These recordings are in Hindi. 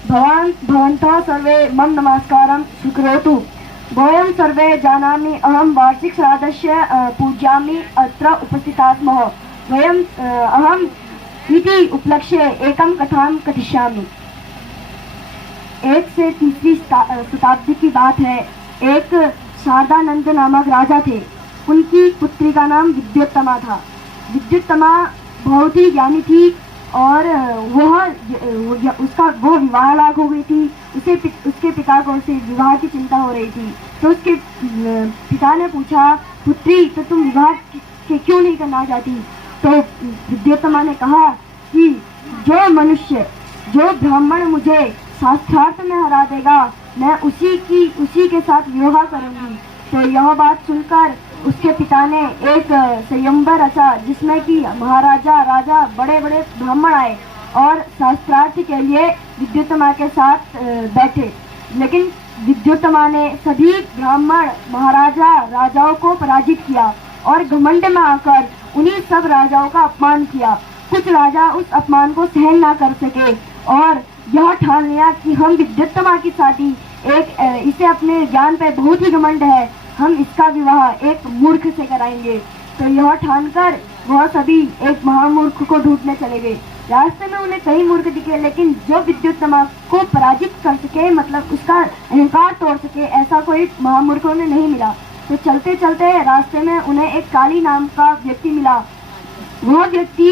भवान् भवन्तः सर्वे मम नमस्कारं स्वीकरोतु। वयं सर्वे जानामि अहं वार्षिकश्राद्धस्य पूजयामि अत्र उपस्थिताः स्मः। वयं अहम् इति उपलक्ष्ये एकं कथां कथिष्यामि। 1 से 3वीं शताब्दी की बात है। एक शारदानंद नामक राजा थे। उनकी पुत्री का नाम विद्युत्तमा था। विद्युत्तमा बहुत ही ज्ञानी थी और वो विवाह लायक हो गई थी। उसके पिता को उससे विवाह की चिंता हो रही थी। तो उसके पिता ने पूछा, पुत्री तो तुम विवाह क्यों नहीं करना चाहती? तो विद्युत्तमा ने कहा कि जो ब्राह्मण मुझे शास्त्रार्थ में हरा देगा, मैं उसी के साथ विवाह करूंगी। तो यह बात सुनकर उसके पिता ने एक स्वयंवर रचा, जिसमें कि महाराजा, राजा, बड़े बड़े ब्राह्मण आए और शास्त्रार्थ के लिए विद्युत्तमा के साथ बैठे। लेकिन विद्युत्तमा ने सभी ब्राह्मण, महाराजा, राजाओं को पराजित किया और घमंड में आकर उन्हीं सब राजाओं का अपमान किया। कुछ राजा उस अपमान को सहन ना कर सके और यह ठान लिया कि हम विद्युत्तमा की शादी इसे अपने ज्ञान पे बहुत ही घमंड है, हम इसका विवाह एक मूर्ख से कराएंगे। तो यह ठानकर वह सभी एक महामूर्ख को ढूंढने चले गए। रास्ते में उन्हें कई मूर्ख दिखे, लेकिन जो विद्युत्तमा को पराजित कर सके, मतलब उसका अहंकार तोड़ सके, ऐसा कोई महामूर्ख उन्हें नहीं मिला। तो चलते चलते रास्ते में उन्हें एक काली नाम का व्यक्ति मिला। वह व्यक्ति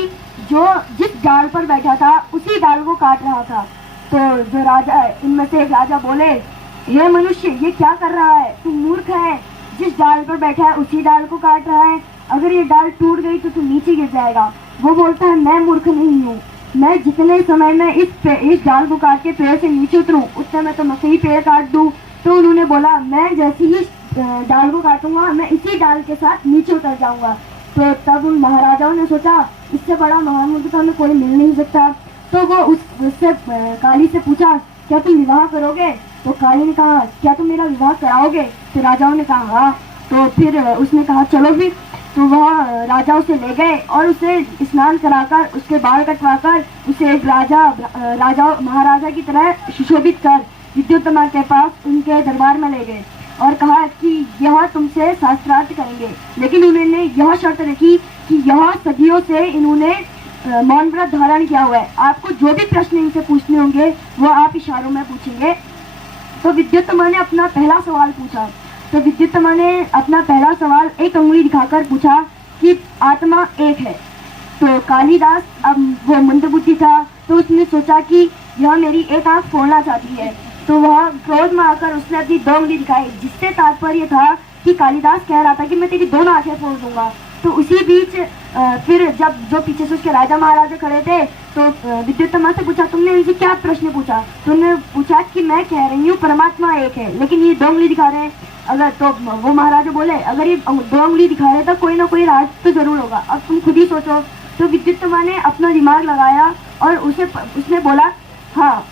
जो जिस डाल पर बैठा था उसी डाल को काट रहा था। तो जो राजा, इनमें से एक राजा बोले, ये मनुष्य ये क्या कर रहा है? तू मूर्ख है, जिस डाल पर बैठा है उसी डाल को काट रहा है। अगर ये डाल टूट गई तो तू नीचे गिर जाएगा। वो बोलता है, मैं मूर्ख नहीं हूँ, मैं जितने समय में इस डाल को काट के पेड़ से नीचे उतरूँ उतने में तो मैं सही पेड़ काट दूँ। तो उन्होंने बोला, मैं जैसे ही डाल को काटूंगा मैं इसी डाल के साथ नीचे उतर जाऊंगा। तो तब उन महाराजाओं ने सोचा, इससे बड़ा महामूर्ख तो हमें कोई मिल नहीं सकता। तो वो उससे काली से पूछा, क्या तुम विवाह करोगे? तो काली ने कहा, क्या तुम मेरा विवाह कराओगे? तो राजाओं ने कहा हाँ। तो फिर उसने कहा चलो फिर। तो वह राजा उसे ले गए और उसे स्नान कराकर, उसके बाल कटवाकर, उसे एक महाराजा की तरह सुशोभित कर विद्युत्तमा के पास उनके दरबार में ले गए और कहा कि यह तुमसे शास्त्रार्थ करेंगे। लेकिन उन्होंने यह शर्त रखी कि यह सदियों से इन्होंने मौन व्रत धारण किया हुआ है। आपको जो भी प्रश्न इनसे पूछने होंगे वो आप इशारों में पूछेंगे। तो विद्युत्तमा ने अपना पहला सवाल पूछा। तो विद्युत्तमा ने अपना पहला सवाल एक अंगुली दिखाकर पूछा कि आत्मा एक है। तो कालिदास, अब वो मंदबुद्धि था, तो उसने सोचा कि यह मेरी एक आंख फोड़ना चाहती है। तो वह क्रोध में आकर उसने अपनी 2 अंगुली दिखाई, जिससे तात्पर्य था कि कालिदास कह रहा था कि मैं तेरी दोनों आंखें फोड़ दूंगा। तो उसी बीच फिर जब जो पीछे से उसके राजा महाराजा खड़े थे, तो विद्युत्तमा से पूछा, तुमने इनसे क्या प्रश्न पूछा? तो उन्होंने पूछा कि मैं कह रही हूँ परमात्मा एक है, लेकिन ये 2 अंगुली दिखा रहे हैं। अगर तो वो महाराजा बोले, अगर ये 2 अंगुली दिखा रहे तो कोई ना कोई राज तो जरूर होगा, अब तुम खुद ही सोचो। तो विद्युत्तमा ने अपना दिमाग लगाया और उसने बोला, हाँ,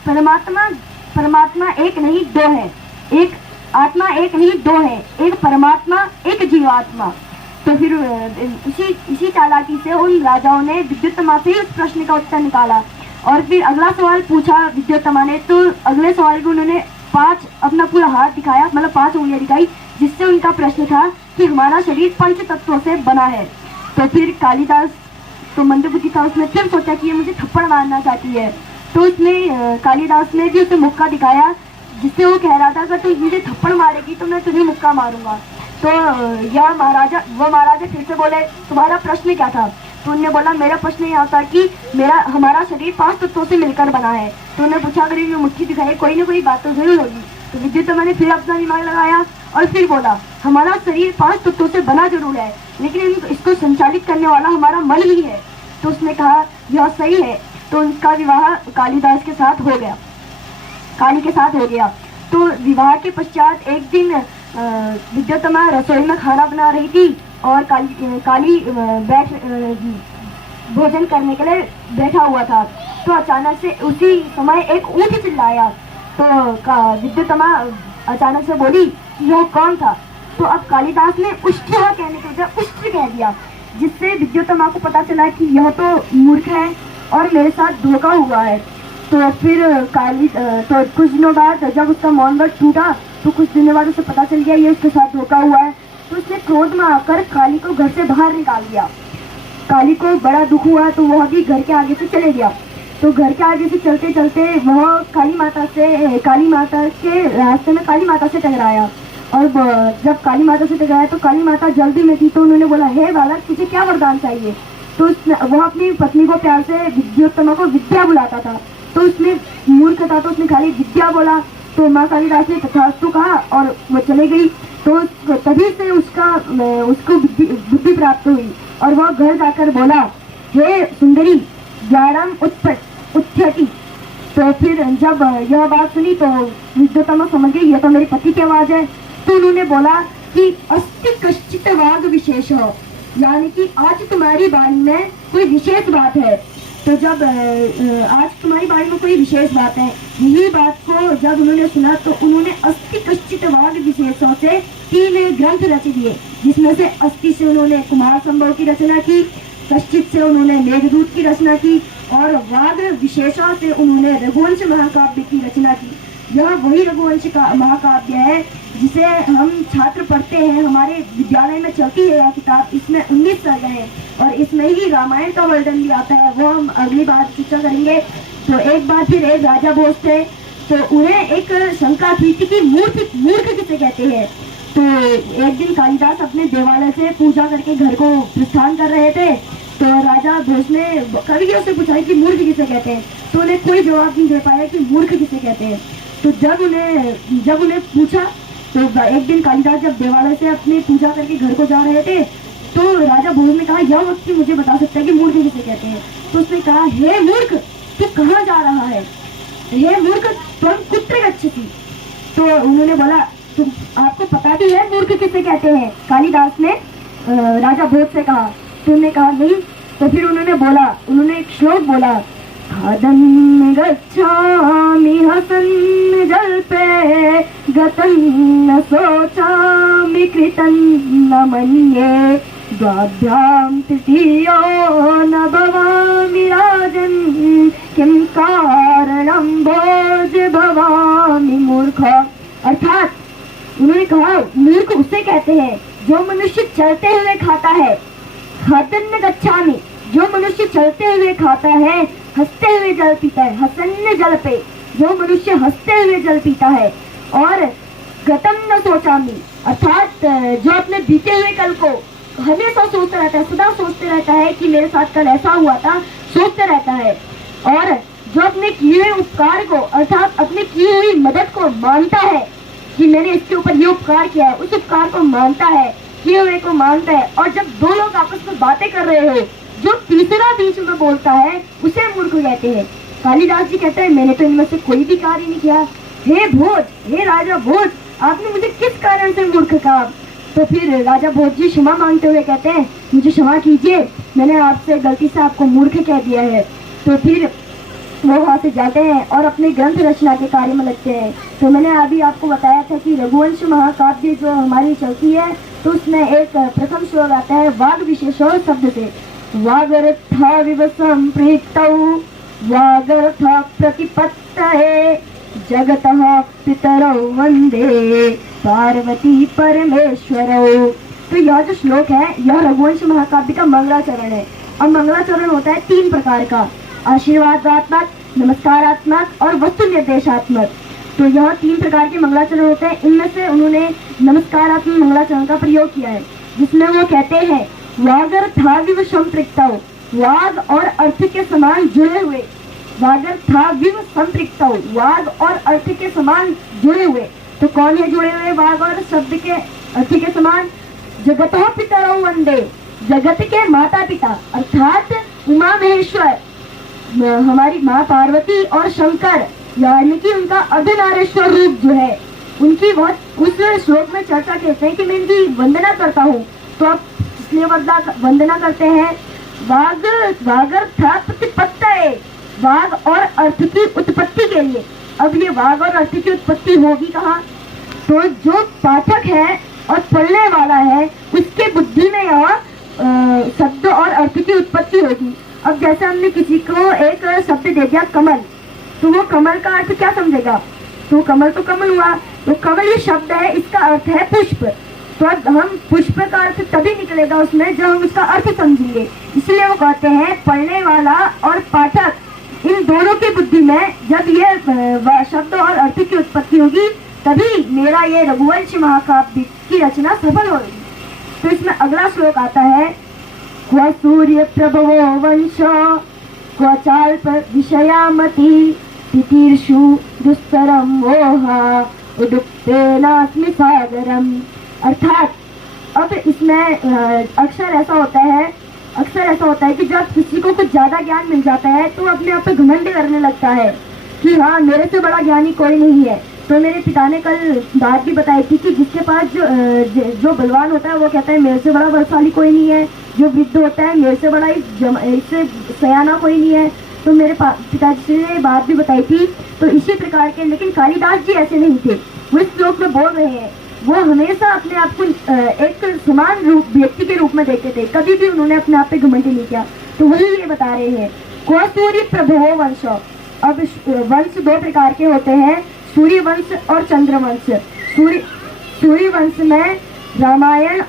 परमात्मा एक नहीं 2 है, एक आत्मा एक नहीं 2 है, एक परमात्मा एक जीवात्मा। तो फिर इसी चालाकी से उन राजाओं ने विद्युत्तमा से उस प्रश्न का उत्तर निकाला और फिर अगला सवाल पूछा विद्युत्तमा ने। तो अगले सवाल में उन्होंने 5 अपना पूरा हाथ दिखाया, मतलब 5 उंगलियां दिखाई, जिससे उनका प्रश्न था कि हमारा शरीर 5 तत्वों से बना है। तो फिर कालिदास तो मंदबुद्धि था, उसने फिर सोचा कि ये मुझे थप्पड़ मारना चाहती है। तो उसने कालिदास ने भी उसे मुक्का दिखाया, जिससे वो कह रहा था अगर तू मुझे थप्पड़ मारेगी तो मैं तुझे मुक्का मारूंगा। तो वो महाराजा फिर से बोले, तुम्हारा प्रश्न क्या था? तो उन्होंने बोला, मेरा प्रश्न यह था कि हमारा शरीर 5 तत्वों से मिलकर बना है। तो उन्होंने पूछा, अगर ये मुट्ठी दिखाई कोई ना कोई बात तो जरूर होगी। तो विद्युत्तमा ने फिर अपना दिमाग लगाया और फिर बोला, हमारा शरीर 5 तत्वों से बना जरूर है, लेकिन इसको संचालित करने वाला हमारा मन ही है। तो उसने कहा, यह सही है। तो उनका विवाह कालिदास के साथ हो गया, काली के साथ हो गया। तो विवाह के पश्चात एक दिन विद्युत्तमा रसोई में खाना बना रही थी और काली भोजन करने के लिए बैठा हुआ था। तो अचानक से उसी समय एक ऊंट चिल्लाया। तो विद्युत्तमा अचानक से बोली, यह कौन था? तो अब कालिदास ने उष्ट कहने के बजाय उष्ट कह दिया, जिससे विद्युत्तमा को पता चला कि यह तो मूर्ख है और मेरे साथ धोखा हुआ है। तो फिर तो कुछ दिनों बाद जब उसका मौन व्रत टूटा तो कुछ दिनों बाद उसे पता चल गया ये उसके साथ धोखा हुआ है। तो उसने क्रोध में आकर काली को घर से बाहर निकाल दिया। काली को बड़ा दुख हुआ तो वह भी घर के आगे से चले गया। तो घर के आगे से चलते चलते वह काली माता के रास्ते में काली माता से टकराया। और जब काली माता से टकराया तो काली माता जल्दी में थी, तो उन्होंने बोला, हे बालक, तुझे क्या वरदान चाहिए? तो वह अपनी पत्नी को प्यार से विद्योत्तमा को विद्या बुलाता था। तो उसने मूर्ख था तो उसने खाली विद्या बोला। तो माँ कालिदास ने तथास्तु कहा और वो चले गई। तो तभी से उसको बुद्धि प्राप्त हुई और वह घर जाकर बोला, हे सुंदरी, ज्ञानम उत्थ्यति। तो फिर जब यह बात सुनी तो विद्योत्तमा समझ गई ये तो मेरे पति की आवाज है। तो उन्होंने बोला कि अस्ति कश्चित वाग विशेष, यानी कि आज तुम्हारी वाणी में कोई विशेष बात है। तो जब आज तुम्हारी वाणी में कोई विशेष बात है, यही बात को जब उन्होंने सुना तो उन्होंने अस्ति कश्चित वाग विशेषों से 3 ग्रंथ रच दिए, जिसमें से अस्ति से उन्होंने कुमार संभव की रचना की, कश्चित से उन्होंने मेघदूत की रचना की और वाग विशेषों से उन्होंने रघुवंश महाकाव्य की रचना की। यह वही रघुवंश का महाकाव्य है जिसे हम छात्र पढ़ते हैं, हमारे विद्यालय में चलती है यह किताब। इसमें 19 सर्ग हैं और इसमें ही रामायण का वर्णन भी आता है, वो हम अगली बार चर्चा करेंगे। तो एक बार फिर एक राजा भोज थे, तो उन्हें एक शंका थी कि मूर्ख किसे कहते हैं। तो एक दिन कालिदास अपने देवालय से पूजा करके घर को प्रस्थान कर रहे थे। तो राजा भोज ने कवियों से पूछा कि मूर्ख किसे कहते हैं, तो उन्हें कोई जवाब नहीं दे पाया कि मूर्ख किसे कहते हैं। तो जब उन्हें पूछा तो एक दिन कालिदास जब देवालय से अपनी पूजा करके घर को जा रहे थे तो राजा भोज ने कहा, यह व्यक्ति मुझे बता सकता है कि मूर्ख किसे कहते हैं। तो उसने कहा, हे मूर्ख, तू कहाँ जा रहा है? हे मूर्ख, तुम कुत्र गच्छति। तो उन्होंने बोला, तुम आपको पता भी है मूर्ख किसे कहते हैं? कालिदास ने राजा भोज से कहा। तो उन्होंने कहा नहीं। तो फिर उन्होंने एक श्लोक बोला, खादन् गच्छामि हसन् जल्पे गतं न शोचामि कृतं न मन्ये द्वाभ्यां तृतीयो न भवामि राजन् किं कारणं भोज भवामि मूर्ख। अर्थात उन्होंने कहा, मूर्ख उसे कहते हैं जो मनुष्य चलते हुए खाता है। खादन् गच्छामि, जो मनुष्य चलते हुए खाता है, हंसते हुए जल पीता है। हसन्न जल पे, जो मनुष्य हंसते हुए जल पीता है। और गतम न सोचामी, अर्थात जो अपने बीते हुए कल को हमेशा सोचता रहता है, सदा सोचते रहता है कि मेरे साथ कल ऐसा हुआ था, सोचते रहता है। और जो अपने किए हुए उपकार को, अर्थात अपने की हुई मदद को मानता है कि मैंने इसके ऊपर ये उपकार किया है, उस उपकार को मानता है, किए हुए को मानता है। और जब 2 लोग आपस में बातें कर रहे हो, जो तीसरा बीच में बोलता है, उसे मूर्ख कहते हैं। कालिदास जी कहते हैं, मैंने तो इनमें से कोई भी कार्य नहीं किया। हे भोज, हे राजा भोज, आपने मुझे किस कारण से मूर्ख कहा? तो फिर राजा भोज जी क्षमा मांगते हुए कहते हैं, मुझे क्षमा कीजिए, मैंने आपसे गलती से आपको मूर्ख कह दिया है। तो फिर वो वहाँ से जाते हैं और अपने ग्रंथ रचना के कार्य में लगते हैं। तो मैंने अभी आपको बताया था कि रघुवंश महाकाव्य जो हमारी चलती है, तो उसमें एक प्रथम श्लोक आता है वाग विशेषो शब्द से। वागर्था विवसं प्रीतौ वागर्थ प्रतिपत्तये जगतः पितरौ वंदे पार्वती परमेश्वरौ। तो यह जो श्लोक है, यह रघुवंश महाकाव्य का मंगलाचरण है। और मंगलाचरण होता है 3 प्रकार का, आशीर्वादात्मक, नमस्कारात्मक और वस्तु निर्देशात्मक। तो यह 3 प्रकार के मंगलाचरण होते हैं। इनमें से उन्होंने नमस्कारात्मक मंगलाचरण का प्रयोग किया है, जिसमें वो कहते हैं, वागर्थाविव संपृक्तौ, वाग और अर्थ के समान जुड़े हुए। वागर्थाविव संपृक्तौ, वाग और अर्थ के समान जुड़े हुए। तो कौन है जुड़े हुए वाग और शब्द के अर्थ के समान? जगतः पितरौ वंदे, जगत के माता पिता अर्थात उमा महेश्वर, हमारी माँ पार्वती और शंकर, यानी कि उनका अर्धनारेश्वर रूप जो है, उनकी बहुत उस श्लोक में चर्चा कहते हैं कि मैं इनकी वंदना करता हूँ। तो आप इसलिए वंदना करते हैं। वागर्थापत्तिपत्तये, वाग और अर्थ की उत्पत्ति के लिए। अब ये वाग और अर्थ की उत्पत्ति होगी कहाँ? तो जो पाठक है और पढ़ने वाला है, उसके बुद्धि में यह शब्द और अर्थ की उत्पत्ति होगी। अब जैसे हमने किसी को एक शब्द दे दिया कमल, तो वो कमल का अर्थ क्या समझेगा? तो कमल तो कमल हुआ, तो कमल ये शब्द है, इसका अर्थ है पुष्प। तो अब हम पुष्प का अर्थ तभी निकलेगा उसमें जब हम उसका अर्थ समझेंगे। इसलिए वो कहते हैं पढ़ने वाला और पाठक इन दोनों की बुद्धि में जब ये शब्द और अर्थ की उत्पत्ति होगी, तभी मेरा ये रघुवंश महाकाव्य की रचना सफल होगी। तो इसमें अगला श्लोक आता है, क्व सूर्य प्रभवो वंश क्व चाल्प विषयामति तितीर्षु दुस्तरम मोहा उदुक्तेनास्मि सागरम। अर्थात अब इसमें अक्सर ऐसा होता है कि जब किसी को कुछ ज्यादा ज्ञान मिल जाता है तो अपने आप पे घमंड करने लगता है कि हाँ मेरे से बड़ा ज्ञानी कोई नहीं है। तो मेरे पिता ने कल बात भी बताई थी कि जिसके पास जो बलवान होता है वो कहता है मेरे से बड़ा बलशाली कोई नहीं है, जो वृद्ध होता है मेरे से बड़ा इससे सयाना कोई नहीं है। तो मेरे पिताजी ने बात भी बताई थी। तो इसी प्रकार के, लेकिन कालिदास जी ऐसे नहीं थे। वो इस श्लोक में बोल रहे हैं, वो हमेशा अपने आप को एक समान रूप व्यक्ति के रूप में देखते थे, कभी भी उन्होंने अपने आप पे घमंड नहीं किया। तो वही ये बता रहे हैं, क्व सूर्य प्रभवो वंश। अब वंश दो प्रकार के होते हैं, सूर्य वंश और चंद्र वंश। सूर्य वंश में रामायण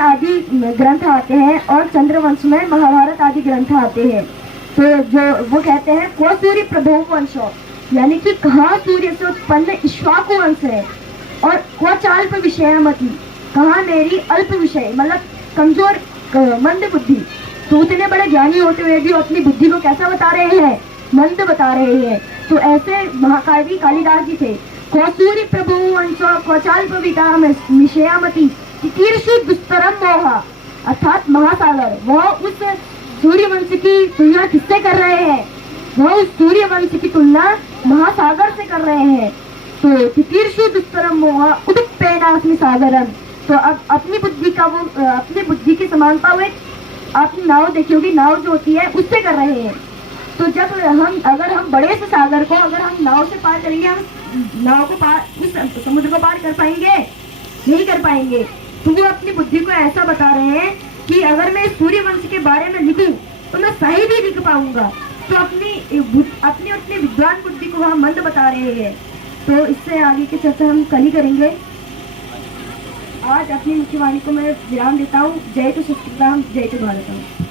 आदि ग्रंथ आते हैं और चंद्र वंश में महाभारत आदि ग्रंथ आते हैं। तो जो वो कहते हैं क्व सूर्य प्रभवो वंश, यानी कि कहाँ सूर्य से उत्पन्न इक्ष्वाकु वंश है, और क्व चाल्प विषयामति, कहाँ मेरी अल्प विषय मतलब कमजोर मंद बुद्धि। तो उतने बड़े ज्ञानी होते हुए भी अपनी बुद्धि को कैसा बता रहे हैं? मंद बता रहे हैं। तो ऐसे महाकाव्य कालिदास जी थे। क्व सूर्य प्रभु वंश क्व चाल्प विषयामति तितीर्षु दुस्तरम मोहा, अर्थात महासागर। वह उस सूर्य वंश की तुलना किससे कर रहे हैं? वह उस सूर्य वंश की तुलना महासागर से कर रहे हैं। तो तितीर्षु दुस्तरम मोहा उदुक्तेनास्मि सागरम। तो अब अपनी बुद्धि की समानता हुए आपने नाव देखी होगी, नाव जो होती है उससे कर रहे हैं। तो जब अगर हम बड़े से सागर को अगर हम नाव से पार करेंगे, हम नाव को पार, उस समुद्र को पार कर पाएंगे? नहीं कर पाएंगे। तो वो अपनी बुद्धि को ऐसा बता रहे हैं कि अगर मैं सूर्यवंश के बारे में लिखूं तो मैं सही भी लिख पाऊंगा। तो अपनी विद्वान बुद्धि को वहाँ मंद बता रहे हैं। तो इससे आगे की चर्चा हम कल ही करेंगे। आज अपनी मुख्य वाणी को मैं विराम देता हूँ। जय तो संस्कृतम, जय तो भारतम।